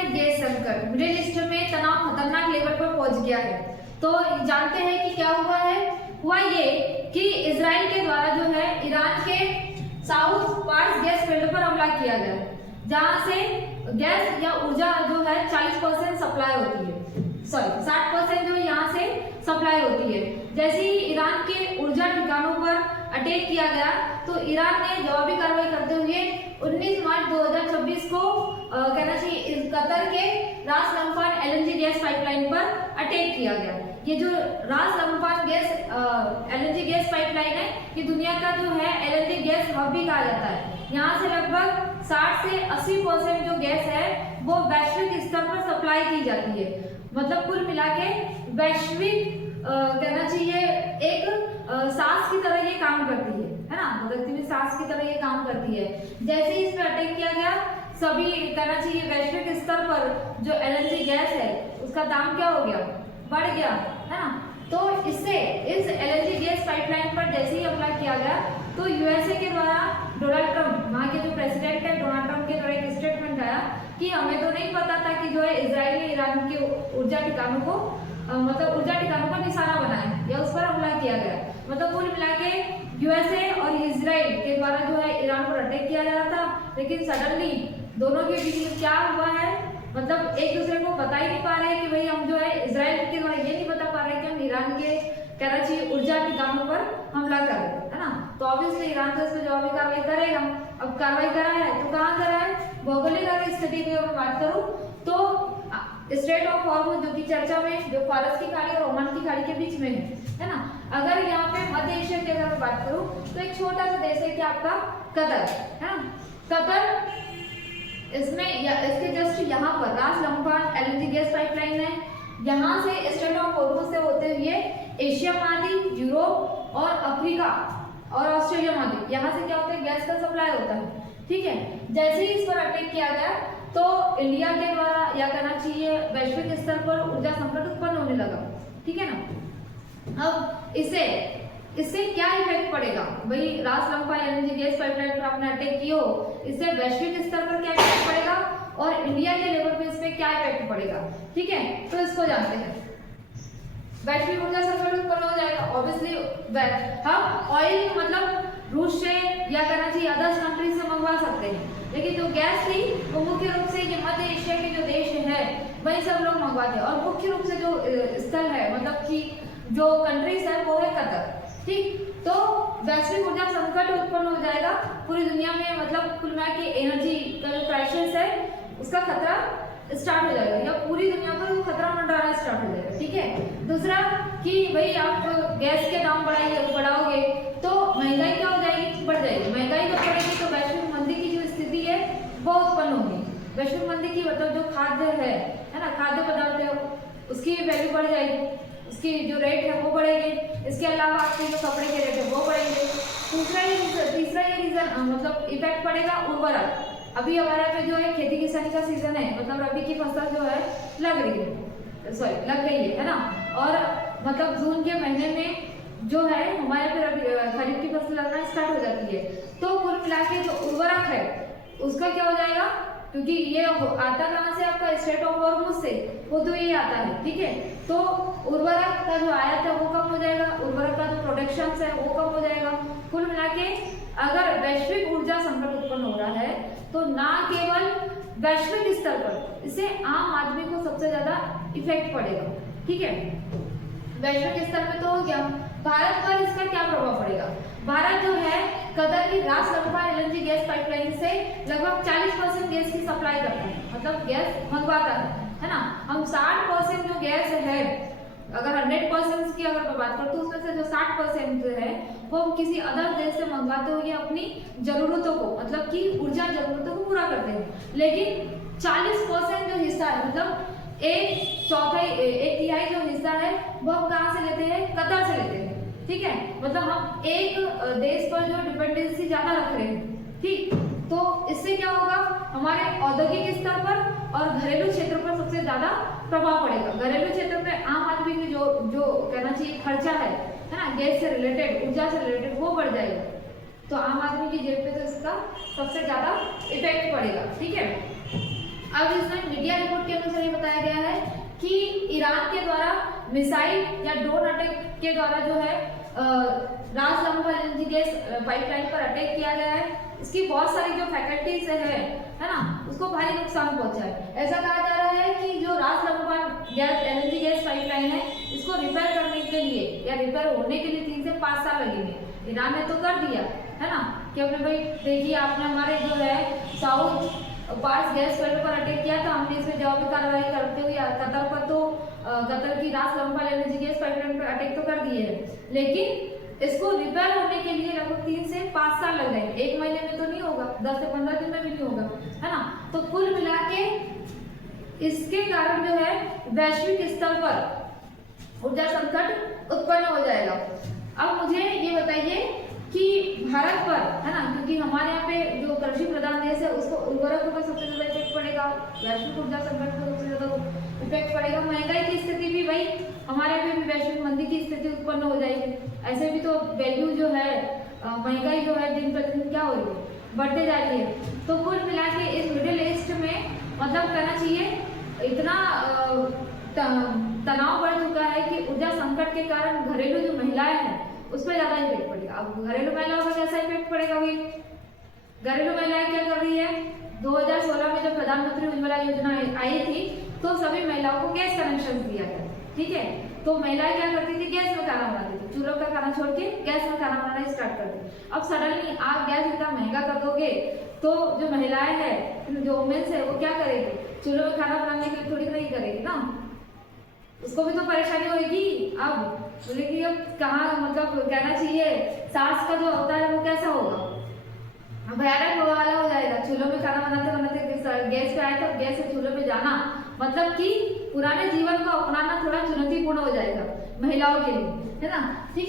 है गैस संकट, middle east में तनाव खतरनाक लेवल पर पहुंच गया है। तो जानते हैं कि क्या हुआ है। हुआ ये कि इजराइल के द्वारा जो है ईरान के साउथ पार्स गैस फील्ड पर हमला किया गया, जहां से गैस या ऊर्जा जो है 40% सप्लाई होती है, सॉरी 60% जो यहाँ से सप्लाई होती है। जैसे ही ईरान के ऊर्जा ठिकानों पर अटैक किया गया तो ईरान ने जवाबी कार्रवाई करते हुए 19 मार्च 2026 को कहना चाहिए कतर के रास लम्फान एलएनजी गैस पाइपलाइन पर अटैक किया गया। ये जो रास लम्फान गैस एलएनजी गैस पाइपलाइन है, ये दुनिया का जो है एलएनजी गैस हब भी कहा जाता है। यहाँ से लगभग 60 से 80% जो गैस है वो वैश्विक स्तर पर सप्लाई की जाती है। मतलब कुल मिला के वैश्विक कहना चाहिए एक सांस की तरह ये काम करती है ना, बदलती हुई सांस की तरह ये काम करती है। जैसे ही इस पर अटैक किया गया, सभी कहना चाहिए वैश्विक स्तर पर जो एलएनजी गैस है उसका दाम क्या हो गया, बढ़ गया, है ना। तो इससे इस एलएनजी गैस पाइपलाइन पर जैसे ही हमला किया गया तो यूएसए के द्वारा डोनाल्ड ट्रंप, वहाँ के जो प्रेसिडेंट है डोनाल्ड ट्रंप के द्वारा एक स्टेटमेंट आया कि हमें तो नहीं पता था कि जो है इजराइल ने ईरान के ऊर्जा ठिकानों को मतलब ऊर्जा ठिकानों पर निशाना बनाया या उस पर हमला किया गया। मतलब कुल मिला के यूएसए और इजराइल के द्वारा जो है ईरान पर अटैक किया जा रहा था, लेकिन सडनली दोनों के बीच में क्या हुआ है, मतलब एक दूसरे को बता ही नहीं पा रहे कि भाई हम जो है इजराइल के द्वारा ये नहीं बता पा रहे कि हम ईरान के कहना चाहिए ऊर्जा ठिकानों पर हमला कर रहे हैं, है ना। तो ऑब्वियसली ईरान तो इस पर जवाबी कार्रवाई करेगा। अब कार्रवाई करा है तो कहाँ करा है, भौगोलिक अगर स्थिति की मैं बात करूँ तो स्ट्रेट ऑफ हॉर्मुज जो कि चर्चा में जो फारस की खाड़ी और ओमान की खाड़ी के बीच में है ना। अगर यहाँ पे मध्य एशिया की अगर मैं बात करूँ तो एक छोटा सा देश है कि आपका कतर, है ना। कतर इसमें इसके जस्ट यहाँ पर रास लम्फान एलएनजी गैस पाइपलाइन है। यहाँ से स्ट्रेट ऑफ हॉर्मुज से होते हुए एशिया महाद्वीप, यूरोप और अफ्रीका और ऑस्ट्रेलिया महाद्वीप, यहाँ से क्या होता है गैस का सप्लाई होता है, ठीक है। जैसे ही इस पर अटैक किया गया तो इंडिया के द्वारा या कहना चाहिए वैश्विक स्तर पर ऊर्जा संकट उत्पन्न होने लगा, ठीक है ना। अब इससे क्या इफेक्ट पड़ेगा भाई, रास लम्फान एलएनजी गैस पाइपलाइन पर आपने अटैक किया हो, इससे वैश्विक स्तर पर क्या इफेक्ट पड़ेगा और इंडिया के लेवल पे इस पे क्या इफेक्ट पड़ेगा, ठीक है। तो इसको जानते हैं। वैश्विक ऊर्जा संकट उत्पन्न हो जाएगा ऑब्वियसली। हम ऑयल मतलब रूस से या कहना चाहिए अदर्स कंट्री से मंगवा सकते हैं, लेकिन जो गैस थी वो मुख्य रूप से ये मध्य एशिया के जो देश है वही सब लोग मंगवाते हैं। और मुख्य रूप से जो स्थल है मतलब कि जो कंट्रीज है वो है कतर, ठीक। तो वैश्विक ऊर्जा संकट उत्पन्न हो जाएगा पूरी दुनिया में, मतलब कुल मिला के एनर्जी का जो क्राइसिस है उसका खतरा स्टार्ट हो जाएगा या पूरी दुनिया पर खतरा मंडराना स्टार्ट हो जाएगा, ठीक है। दूसरा कि भाई आप गैस के दाम बढ़ाओगे तो महंगाई क्या हो जाएगी, बढ़ जाएगी। महंगाई जब बढ़ेगी तो वैश्विक मंदी की जो स्थिति है वो उत्पन्न होगी। वैश्विक मंदी की मतलब जो खाद्य है ना, खाद्य पदार्थ है उसकी वैल्यू बढ़ जाएगी, उसकी जो रेट है वो बढ़ेगी। इसके अलावा आपके जो कपड़े के रेट है वो बढ़ेंगे। तीसरा ये रीजन मतलब इफेक्ट पड़ेगा उर्वरक। अभी हमारा पे जो है खेती किसानी का सीजन है, मतलब रबी की फसल जो है लग गई है ना। और मतलब जून के महीने में जो है हमारे पे खरीफ की फसल लगना स्टार्ट हो जाती है। तो कुल मिला के जो उर्वरक है उसका क्या हो जाएगा, क्योंकि ये आता कहाँ से आपका स्ट्रेट ऑफ हॉर्मुज से, वो तो ये आता है, ठीक है। तो उर्वरक का जो आयात है वो कम हो जाएगा, उर्वरक का जो प्रोडक्शन है वो कम हो जाएगा। कुल मिला के अगर वैश्विक ऊर्जा संकट उत्पन्न हो रहा है तो ना केवल वैश्विक स्तर पर इससे आम आदमी को सबसे ज्यादा इफेक्ट पड़ेगा, ठीक है। वैश्विक स्तर पे तो हो गया, भारत पर इसका क्या प्रभाव पड़ेगा। भारत जो है कतर की रास लम्फान एलएनजी गैस पाइपलाइन से लगभग 40% गैस की सप्लाई करता है, मतलब गैस मंगवाता है ना। हम 60% जो गैस है, अगर 100% की अगर मैं बात करूँ तो उसमें से जो 60% है वो हम किसी अदर देश से मंगवाते हुए अपनी जरूरतों को मतलब कि ऊर्जा जरूरतों को पूरा करते हैं। लेकिन 40% जो हिस्सा है मतलब एक तिहाई जो हिस्सा है वो हम कहाँ से लेते हैं, कतर से लेते हैं, ठीक है। मतलब हम एक देश पर जो डिपेंडेंसी ज्यादा रख रहे हैं, ठीक। तो इससे क्या होगा, हमारे औद्योगिक स्तर पर और घरेलू क्षेत्र पर सबसे ज्यादा प्रभाव पड़ेगा। घरेलू क्षेत्र में आम आदमी की जो कहना चाहिए खर्चा है ना, गैस से रिलेटेड, ऊर्जा से रिलेटेड, वो बढ़ जाएगा। तो आम आदमी की जेब पे तो इसका सबसे ज्यादा इफेक्ट पड़ेगा, ठीक है। अब इसमें मीडिया रिपोर्ट के अनुसार ये बताया गया है कि ईरान के द्वारा मिसाइल या ड्रोन अटैक के द्वारा जो है रास लंबा एलएनजी गैस पाइपलाइन पर अटैक किया गया है। इसकी बहुत सारी जो फैकल्टीज है ना, उसको भारी नुकसान पहुंचा है। ऐसा कहा जा रहा है कि जो रास लंबा गैस एलएनजी गैस पाइपलाइन है, इसको रिपेयर करने के लिए या रिपेयर होने के लिए 3 से 5 साल लगेंगे। ईरान ने तो कर दिया है ना कि अपने भाई देखिए आपने हमारे जो है साउथ पार्स गैस वेल्ड पर अटैक किया था, हमने इसमें जवाबी कार्रवाई करते हुए कतर पर तो कतर की रास लंबा एलएनजी गैस पाइपलाइन पर अटैक तो कर दिए है, लेकिन इसको रिपेयर होने के लिए लगभग 3 से 5 साल लग जाएंगे। 1 महीने में तो नहीं होगा, 10 से 15 दिन में भी नहीं होगा, है ना। तो कुल मिला के इसके कारण जो है वैश्विक स्तर पर ऊर्जा संकट उत्पन्न हो जाएगा। अब मुझे ये बताइए कि भारत पर, है ना, क्योंकि हमारे यहाँ पे जो कृषि प्रधान देश है उसको उर्वरकों का सबसे ज्यादा इफेक्ट पड़ेगा, वैश्विक ऊर्जा संकट को सबसे ज्यादा इफेक्ट पड़ेगा। महंगाई की स्थिति भी भाई हमारे यहाँ पे भी वैश्विक मंदी की स्थिति उत्पन्न हो जाएगी। ऐसे भी तो वैल्यू जो है महंगाई जो है दिन प्रतिदिन क्या हो रही है, बढ़ते जा रही है। तो कुल मिला के इस मिडिल ईस्ट में मतलब कहना चाहिए इतना तनाव बढ़ चुका है कि ऊर्जा संकट के कारण घरेलू जो महिलाएं हैं उस पर ज्यादा इफेक्ट पड़ेगा। अब घरेलू महिलाओं पर कैसा इफेक्ट पड़ेगा भाई? घरेलू महिलाएं क्या कर रही है? 2016 में जब प्रधानमंत्री उज्ज्वला योजना आई थी तो सभी महिलाओं को गैस कनेक्शन दिया गया, ठीक है। तो महिलाएं क्या करती थी? गैस में खाना बनाती थी, चूल्हों का खाना छोड़ के गैस में खाना बनाना स्टार्ट कर दी। अब सडनली आप गैस इतना महंगा कर दोगे तो जो महिलाएं हैं, जो वुमेन्स है, वो क्या करेगी? चूल्हों में खाना बनाने के लिए थोड़ी नहीं करेगी ना, उसको भी तो परेशानी होगी। अब बोलेगी अब कहाँ, मतलब कहना चाहिए सास का जो होता है वो कैसा होगा, भयानक वाला हो जाएगा। चूल्हों में खाना बनाते बनाते गैस पे आए तो गैस से चूल्हों में जाना, मतलब कि पुराने जीवन को अपनाना थोड़ा चुनौतीपूर्ण हो जाएगा महिलाओं के लिए, है ना। ठीक।